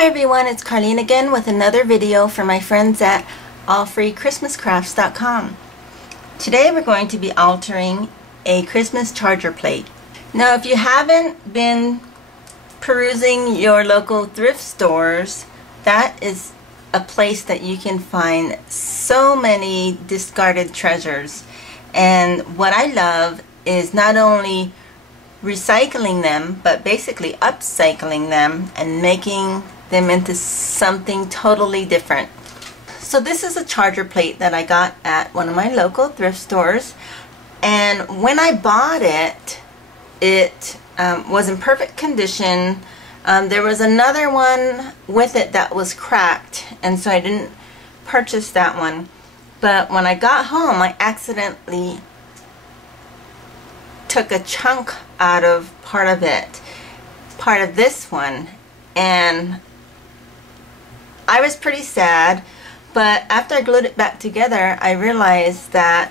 Hi everyone, it's Carlene again with another video for my friends at AllFreeChristmasCrafts.com. Today we're going to be altering a Christmas charger plate. Now if you haven't been perusing your local thrift stores, that is a place that you can find so many discarded treasures. And what I love is not only recycling them, but basically upcycling them and making them into something totally different. So this is a charger plate that I got at one of my local thrift stores, and when I bought it, it was in perfect condition. There was another one with it that was cracked, and so I didn't purchase that one. But when I got home, I accidentally took a chunk out of part of this one, and I was pretty sad. But after I glued it back together, I realized that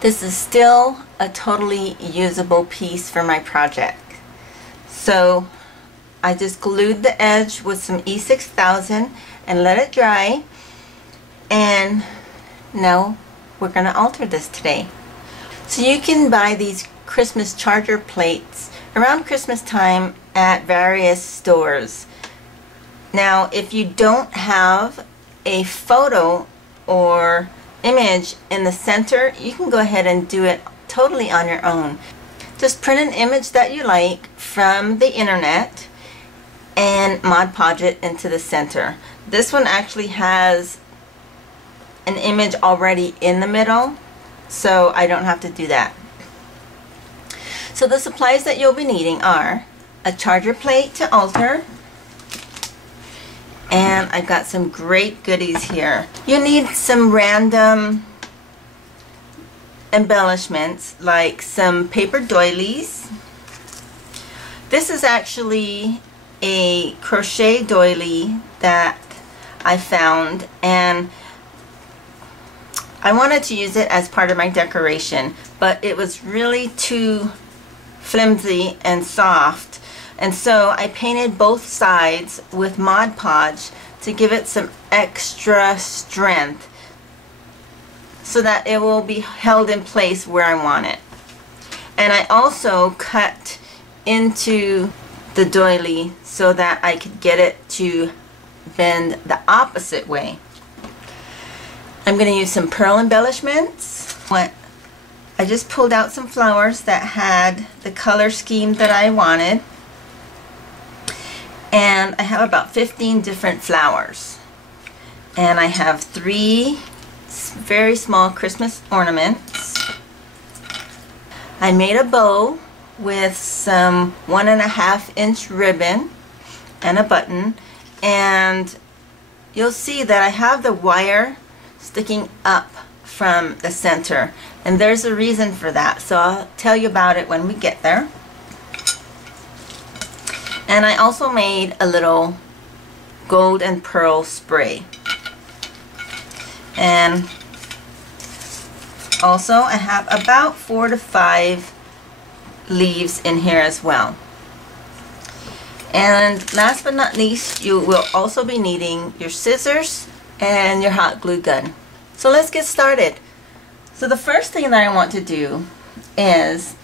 this is still a totally usable piece for my project. So I just glued the edge with some E6000 and let it dry, and now we're going to alter this today. So you can buy these Christmas charger plates around Christmas time at various stores. Now if you don't have a photo or image in the center, you can go ahead and do it totally on your own. Just print an image that you like from the internet and Mod Podge it into the center. This one actually has an image already in the middle, so I don't have to do that. So the supplies that you'll be needing are a charger plate to alter, and I've got some great goodies here. You need some random embellishments like some paper doilies. This is actually a crochet doily that I found, and I wanted to use it as part of my decoration, but it was really too flimsy and soft, and so I painted both sides with Mod Podge to give it some extra strength so that it will be held in place where I want it. And I also cut into the doily so that I could get it to bend the opposite way. I'm going to use some pearl embellishments. I just pulled out some flowers that had the color scheme that I wanted, and I have about 15 different flowers, and I have 3 very small Christmas ornaments. I made a bow with some 1.5-inch ribbon and a button, and you'll see that I have the wire sticking up from the center, and there's a reason for that, so I'll tell you about it when we get there. And I also made a little gold and pearl spray, and also I have about 4 to 5 leaves in here as well. And last but not least, you will also be needing your scissors and your hot glue gun. So let's get started. So the first thing that I want to do is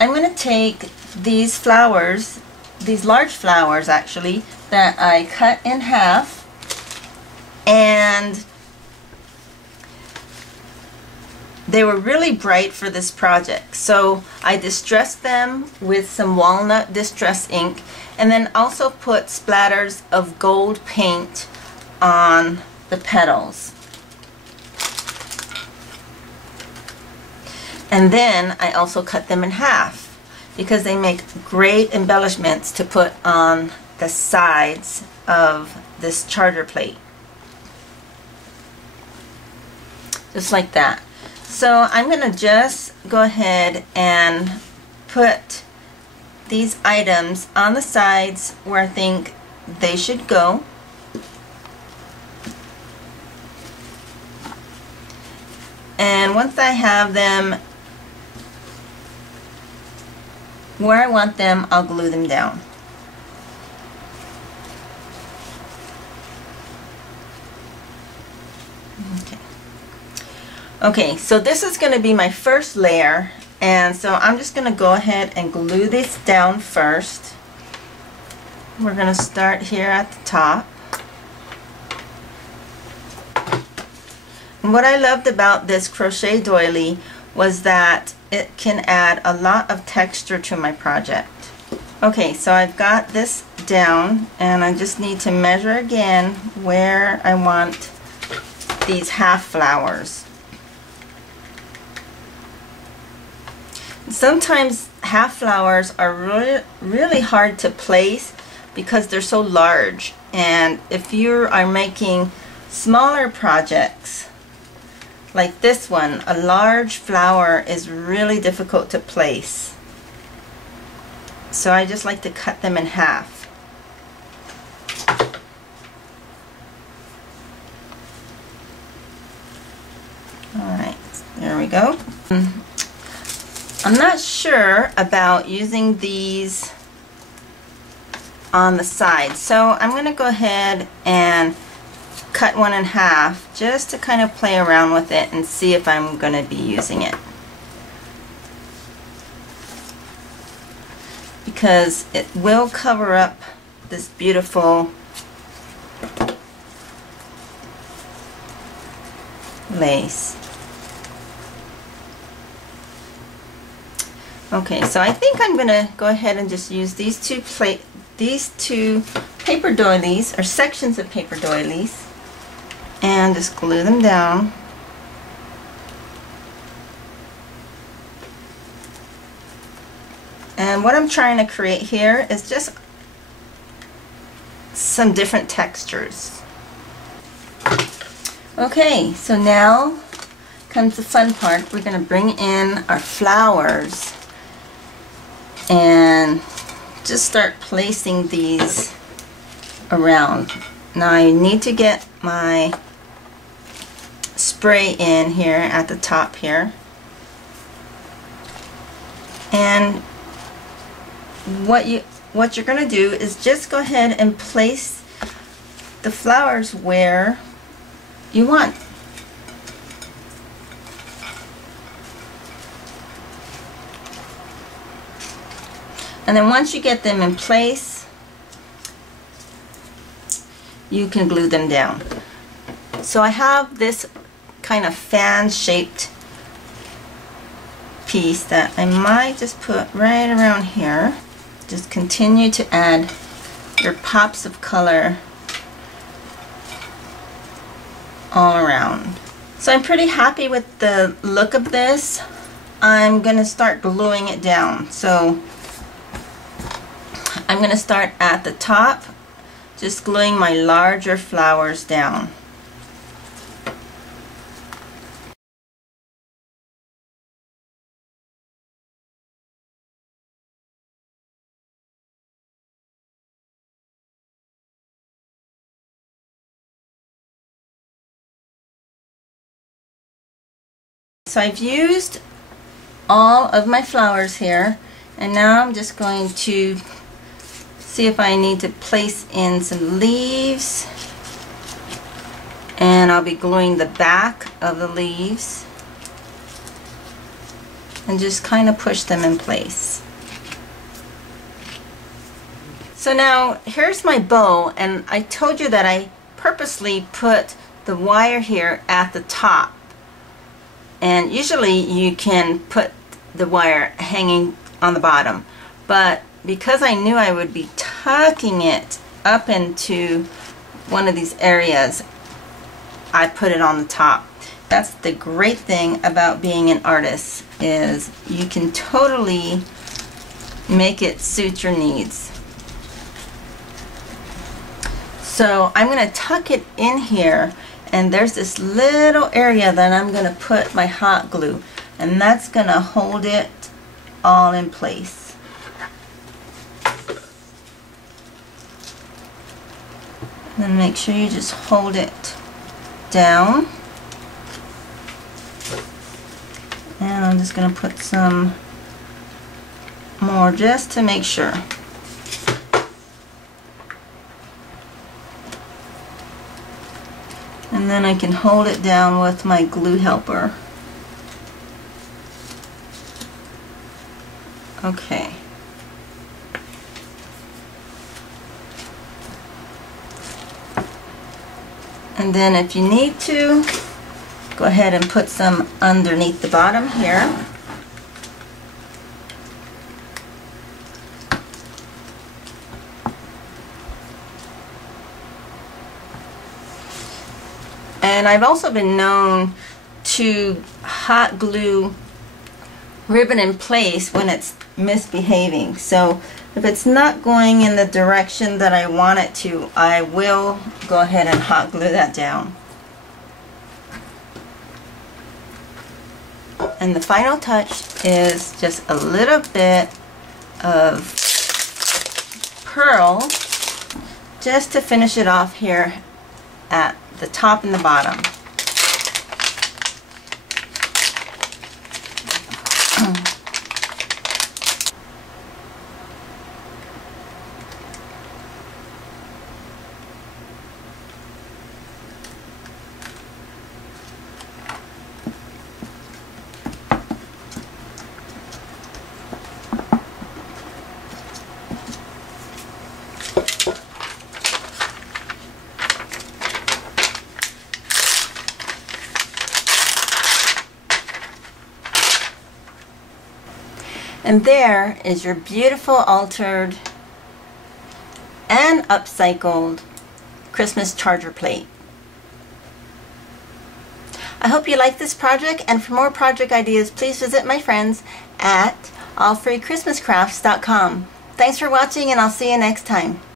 I'm going to take these flowers, these large flowers actually, that I cut in half, and they were really bright for this project, so I distressed them with some walnut distress ink, and then also put splatters of gold paint on the petals. And then I also cut them in half because they make great embellishments to put on the sides of this charger plate. Just like that. So I'm going to just go ahead and put these items on the sides where I think they should go. And once I have them where I want them, I'll glue them down. Okay, so this is going to be my first layer, and so I'm just going to go ahead and glue this down first. We're going to start here at the top. And what I loved about this crochet doily was that it can add a lot of texture to my project. Okay, so I've got this down, and I just need to measure again where I want these half flowers. Sometimes half flowers are really hard to place because they're so large, and if you are making smaller projects like this one, a large flower is really difficult to place. So I just like to cut them in half. Alright, there we go. I'm not sure about using these on the side, so I'm going to go ahead and cut one in half just to kind of play around with it and see if I'm going to be using it, because it will cover up this beautiful lace. Okay, so I think I'm going to go ahead and just use these two paper doilies, or sections of paper doilies, and just glue them down. And what I'm trying to create here is just some different textures. Okay, so now comes the fun part. We're going to bring in our flowers and just start placing these around. Now I need to get my spray in here at the top here, and what you're going to do is just go ahead and place the flowers where you want. And then once you get them in place, you can glue them down. So I have this kind of fan-shaped piece that I might just put right around here. Just continue to add your pops of color all around. So I'm pretty happy with the look of this. I'm going to start gluing it down. So I'm going to start at the top, just gluing my larger flowers down. So I've used all of my flowers here, and now I'm just going to see if I need to place in some leaves, and I'll be gluing the back of the leaves and just kind of push them in place. So now here's my bow, and I told you that I purposely put the wire here at the top, and usually you can put the wire hanging on the bottom, but because I knew I would be tucking it up into one of these areas, I put it on the top. That's the great thing about being an artist, is you can totally make it suit your needs. So I'm going to tuck it in here, and there's this little area that I'm going to put my hot glue, and that's going to hold it all in place. And then make sure you just hold it down. And I'm just going to put some more just to make sure. And then I can hold it down with my glue helper. Okay. And then if you need to, go ahead and put some underneath the bottom here. And I've also been known to hot glue ribbon in place when it's misbehaving. So if it's not going in the direction that I want it to, I will go ahead and hot glue that down. And the final touch is just a little bit of pearl just to finish it off here at the top and the bottom. And there is your beautiful altered and upcycled Christmas charger plate. I hope you like this project, and for more project ideas, please visit my friends at AllFreeChristmasCrafts.com. Thanks for watching, and I'll see you next time.